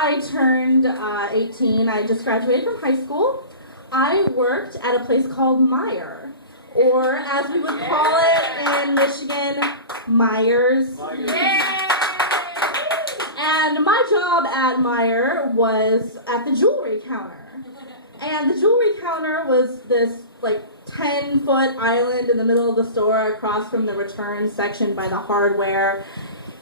I turned 18, I just graduated from high school, I worked at a place called Meijer, or as we would call it in Michigan, Myers. And my job at Meijer was at the jewelry counter. And the jewelry counter was this like 10-foot island in the middle of the store across from the return section by the hardware.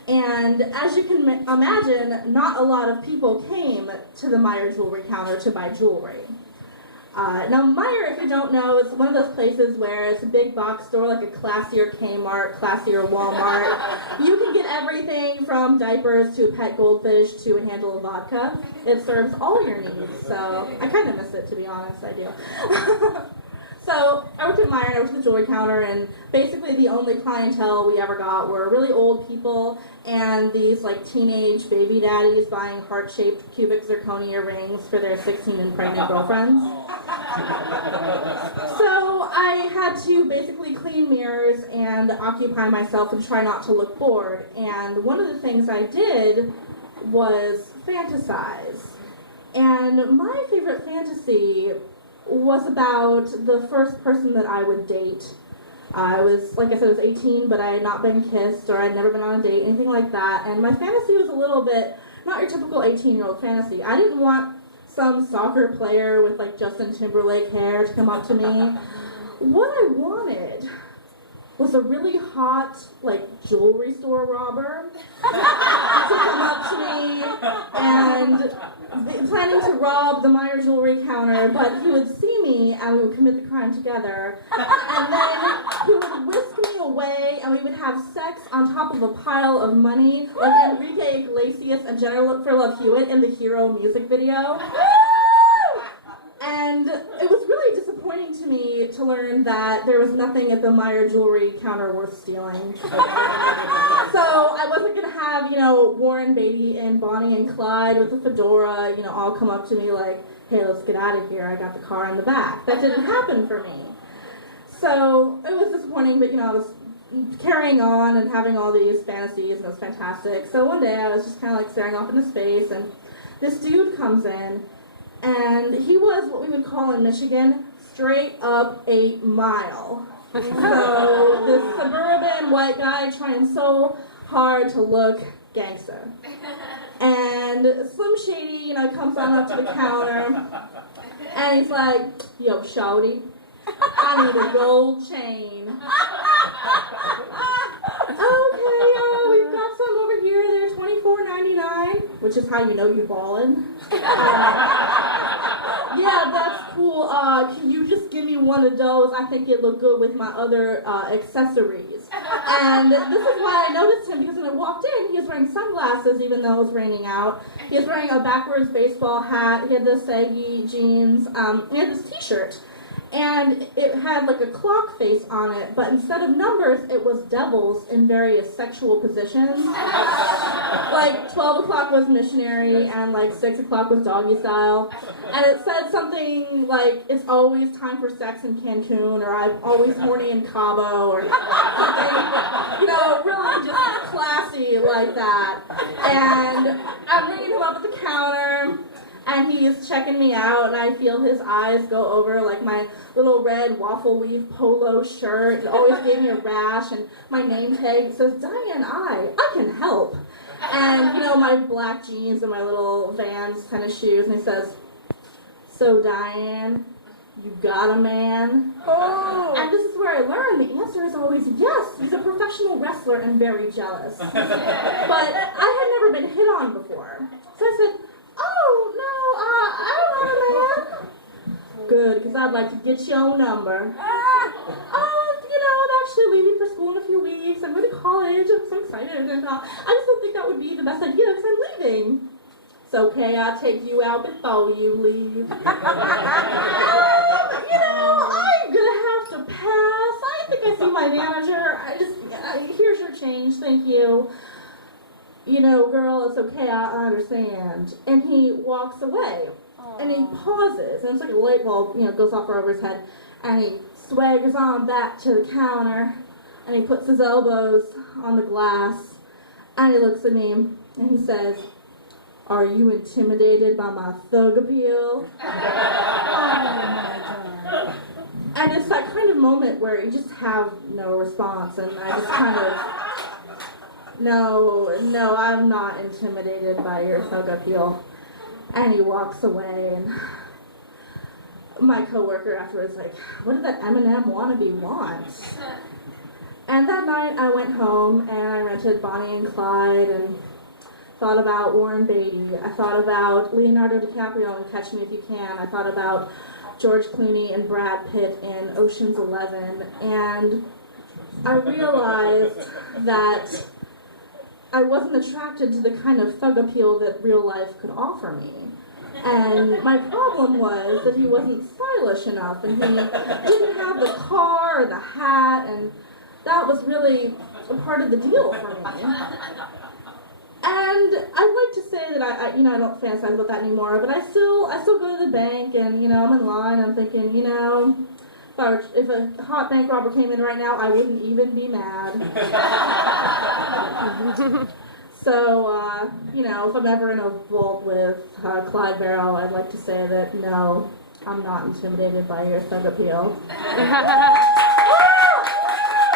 And as you can imagine, not a lot of people came to the Meijer jewelry counter to buy jewelry. Now, Meijer, if you don't know, is one of those places where it's a big box store, like a classier Kmart, classier Walmart. You can get everything from diapers to a pet goldfish to a handle of vodka. It serves all your needs, so I kind of miss it, to be honest, I do. So I worked at Meijer, and I worked at the jewelry counter, and basically the only clientele we ever got were really old people and these like teenage baby daddies buying heart-shaped cubic zirconia rings for their 16 and pregnant girlfriends. So I had to basically clean mirrors and occupy myself and try not to look bored. And one of the things I did was fantasize. And my favorite fantasy was about the first person that I would date. I was, like I said, I was 18, but I had not been kissed or I'd never been on a date, anything like that. And my fantasy was a little bit, not your typical 18-year-old fantasy. I didn't want some soccer player with like Justin Timberlake hair to come up to me. What I wanted was a really hot, like, jewelry store robber to come up to me and planning to rob the Meijer jewelry counter, but he would see me and we would commit the crime together. And then he would whisk me away and we would have sex on top of a pile of money, like Enrique Iglesias and Jennifer Love Hewitt in the Hero music video. And it was really disappointing to me to learn that there was nothing at the Meijer jewelry counter worth stealing. So I wasn't going to have, Warren Beatty and Bonnie and Clyde with a fedora, all come up to me like, hey, let's get out of here, I got the car in the back. That didn't happen for me. So it was disappointing, but, I was carrying on and having all these fantasies, and it was fantastic. So one day I was just kind of like staring off into space, and this dude comes in, and he was what we would call in Michigan straight up 8 Mile. So this suburban white guy trying so hard to look gangster. And Slim Shady, comes on up to the counter, and he's like, yo, shawty, I need a gold chain. Okay, we've got some over here. They're $24.99, which is how you know you're ballin'. Yeah, that's cool. Can you just give me one of those? I think it look good with my other accessories. And this is why I noticed him, because when I walked in, he was wearing sunglasses even though it was raining out. He was wearing a backwards baseball hat. He had the saggy jeans. He had this t-shirt. And it had like a clock face on it, but instead of numbers, it was devils in various sexual positions. Like 12 o'clock was missionary, and like 6 o'clock was doggy style. And it said something like, it's always time for sex in Cancun, or I'm always horny in Cabo, or something, really just classy like that. And I'm bringing him up at the counter, and he's checking me out, and I feel his eyes go over, like, my little red waffle weave polo shirt. It always gave me a rash, and my name tag says, Diane Ivey, I can help. And, my black jeans and my little Vans tennis shoes, and he says, so, Diane, you got a man? Oh. And this is where I learned the answer is always yes. He's a professional wrestler and very jealous. But I had never been hit on before. So I said, oh, no, I don't have a man. Good, because I'd like to get your number. I'm actually leaving for school in a few weeks. I'm going to college. I'm so excited. And I just don't think that would be the best idea because I'm leaving. It's okay, I'll take you out before you leave. I'm going to have to pass. I think I see my manager. Here's your change, thank you. Girl, it's okay, I understand. And he walks away. Aww. And he pauses, and it's like a light bulb, goes off over his head. And he swaggers on back to the counter, and he puts his elbows on the glass, and he looks at me, and he says, Are you intimidated by my thug appeal? Oh my God. And it's that kind of moment where you just have no response, and I just kind of, no, I'm not intimidated by your thug appeal. And he walks away, and my coworker afterwards like, what did that Eminem wannabe want? And that night I went home and I rented Bonnie and Clyde and thought about Warren Beatty. I thought about Leonardo DiCaprio in Catch Me If You Can. I thought about George Clooney and Brad Pitt in Ocean's 11. And I realized that I wasn't attracted to the kind of thug appeal that real life could offer me. And my problem was that he wasn't stylish enough, and he didn't have the car or the hat, and that was really a part of the deal for me. And I'd like to say that I don't fantasize about that anymore, but I still go to the bank, and I'm in line. I'm thinking, if a hot bank robber came in right now, I wouldn't even be mad. So, if I'm ever in a vault with Clyde Barrow, I'd like to say that no, I'm not intimidated by your thug appeal.